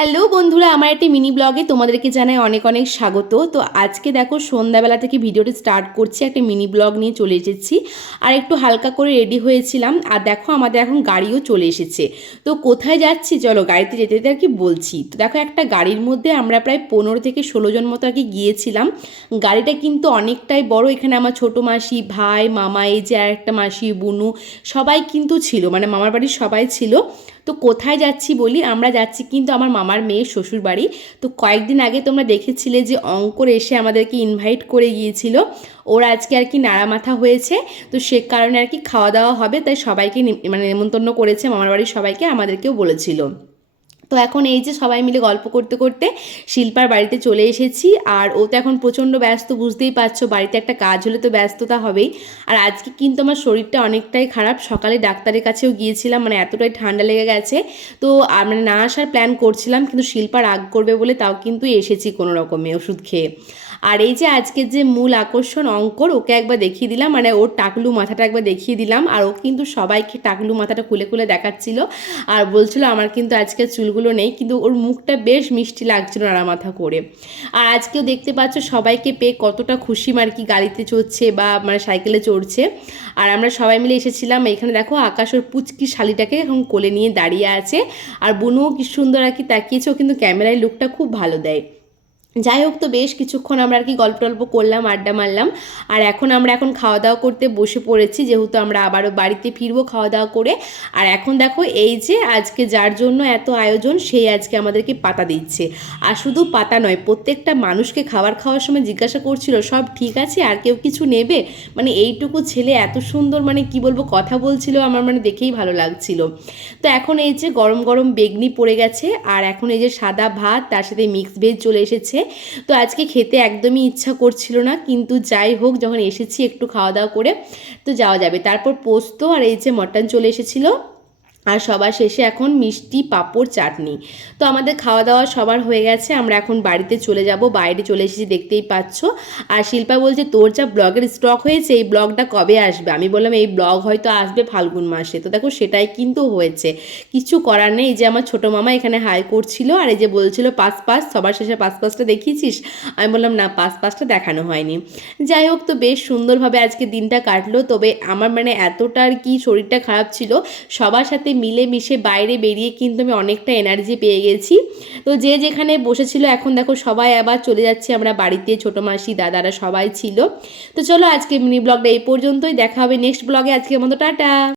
Hello বন্ধুরা, আমার একটি মিনি ব্লগে তোমাদেরকে জানাই অনেক অনেক স্বাগত। তো আজকে দেখো সন্ধ্যাবেলা থেকে ভিডিওটি স্টার্ট করছি, একটা মিনি ব্লগ নিয়ে চলে এসেছি। আর একটু হালকা করে রেডি হয়েছিলাম, আর দেখো আমাদের এখন গাড়িও চলে এসেছে। তো কোথায় যাচ্ছি চলো গাড়িতে যেতে যেতে আর কি বলছি। তো দেখো একটা গাড়ির মধ্যে আমরা প্রায় 15 থেকে 16 জন মতো আর কি গিয়েছিলাম। গাড়িটা কিন্তু অনেকটাই বড়। এখানে আমার ছোটো মাসি, ভাই, মামা, এই যে আর একটা মাসি, বুনু, সবাই কিন্তু ছিল, মানে মামার বাড়ির সবাই ছিল। তো কোথায় যাচ্ছি বলি, আমরা যাচ্ছি কিন্তু আমার মামার মেয়ের শ্বশুর বাড়ি। তো কয়েকদিন আগে তোমরা দেখেছিলে যে অঙ্কর এসে আমাদেরকে ইনভাইট করে গিয়েছিল। ওর আজকে আর কি নাড়ামাথা হয়েছে, তো সে কারণে আর কি খাওয়া দাওয়া হবে, তাই সবাইকে মানে নেমন্তন্ন করেছে, মামার বাড়ির সবাইকে, আমাদেরকেও বলেছিল। তো এখন এই যে সবাই মিলে গল্প করতে করতে শিল্পার বাড়িতে চলে এসেছি। আর ও তো এখন প্রচণ্ড ব্যস্ত, বুঝতেই পারছো, বাড়িতে একটা কাজ হলে তো ব্যস্ততা হবেই। আর আজকে কিন্তু আমার শরীরটা অনেকটাই খারাপ, সকালে ডাক্তারের কাছেও গিয়েছিলাম, মানে এতটাই ঠান্ডা লেগে গেছে। তো মানে না আসার প্ল্যান করছিলাম, কিন্তু শিল্পা রাগ করবে বলে তাও কিন্তু এসেছি কোনো রকমে ওষুধ খেয়ে। আর এই যে আজকের যে মূল আকর্ষণ অঙ্কর, ওকে একবার দেখিয়ে দিলাম, মানে ওর টাকলু মাথাটা একবার দেখিয়ে দিলাম। আর ও কিন্তু সবাইকে টাকলু মাথাটা খুলে খুলে দেখাচ্ছিল, আর বলছিল আমার কিন্তু আজকে চুলগুলো নেই, কিন্তু ওর মুখটা বেশ মিষ্টি লাগছিল নাড়া মাথা করে। আর আজকেও দেখতে পাচ্ছ সবাইকে পেয়ে কতটা খুশি, আর কি গাড়িতে চড়ছে বা মানে সাইকেলে চড়ছে। আর আমরা সবাই মিলে এসেছিলাম। এখানে দেখো আকাশ ওর পুচকি শালিটাকে এখন কোলে নিয়ে দাঁড়িয়ে আছে। আর বুনুও কি সুন্দর আর কি তাকিয়েছে, ও কিন্তু ক্যামেরায় লুকটা খুব ভালো দেয়। যাই হোক, তো বেশ কিছুক্ষণ আমরা আর কি গল্প টল্প করলাম, আড্ডা মারলাম। আর এখন খাওয়া দাওয়া করতে বসে পড়েছি, যেহেতু আমরা আবারও বাড়িতে ফিরবো খাওয়া দাওয়া করে। আর এখন দেখো এই যে আজকে যার জন্য এত আয়োজন, সেই আজকে আমাদেরকে পাতা দিচ্ছে। আর শুধু পাতা নয়, প্রত্যেকটা মানুষকে খাবার খাওয়ার সময় জিজ্ঞাসা করছিল সব ঠিক আছে, আর কেউ কিছু নেবে। মানে এইটুকু ছেলে এত সুন্দর, মানে কি বলবো, কথা বলছিল, আমার মানে দেখেই ভালো লাগছিল। তো এখন এই যে গরম গরম বেগনি পড়ে গেছে, আর এখন এই যে সাদা ভাত, তার সাথে মিক্স ভেজ চলে এসেছে। তো আজকে খেতে একদমই ইচ্ছা করছিল না, কিন্তু যাই হোক যখন এসেছি একটু খাওয়া দাওয়া করে তো যাওয়া যাবে। তারপর পোস্ত আর এই যে মটন চলে এসেছিলো। আর সবার শেষে এখন মিষ্টি, পাঁপড়, চাটনি। তো আমাদের খাওয়া দাওয়া সবার হয়ে গেছে, আমরা এখন বাড়িতে চলে যাব। বাইরে চলে এসেছি, দেখতেই পাচ্ছ। আর শিল্পা বলছে তোর যা ব্লগের স্টক হয়েছে, এই ব্লগটা কবে আসবে? আমি বললাম এই ব্লগ হয়তো আসবে ফাল্গুন মাসে। তো দেখো সেটাই কিন্তু হয়েছে, কিছু করার নেই। এই যে আমার ছোটো মামা এখানে হাই করছিল, আর এই যে বলছিল পাঁচ পাঁচ, সবার শেষে পাঁচ পাঁচটা দেখিয়েছিস? আমি বললাম না, পাঁচ পাঁচটা দেখানো হয়নি। যাই হোক, তো বেশ সুন্দরভাবে আজকে দিনটা কাটলো। তবে আমার মানে এতটা আর কি শরীরটা খারাপ ছিল, সবার সাথে মিলেমিশে বাইরে বেরিয়ে কিন্তু আমি অনেকটা এনার্জি পেয়ে গেছি। তো যে যেখানে বসেছিল, এখন দেখো সবাই আবার চলে যাচ্ছে আমরা বাড়িতে, ছোটো মাসি, দাদারা সবাই ছিল। তো চলো আজকে মিনি ব্লগটা এই পর্যন্তই, দেখা হবে নেক্সট ব্লগে। আজকের মতো টাটা।